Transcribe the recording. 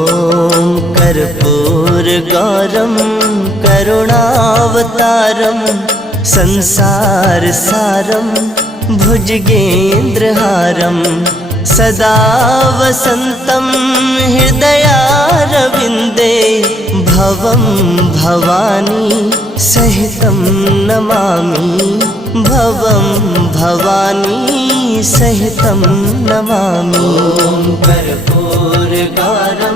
ॐ कर्पूरगौरं करुणावतारं संसारसारं भुजगेन्द्रहारं सदा वसन्तं हृदयारविन्दे भवं भवानी सहितं नमामि भवं भवानी सहितं नमामि। ॐ कर्पूरगौरं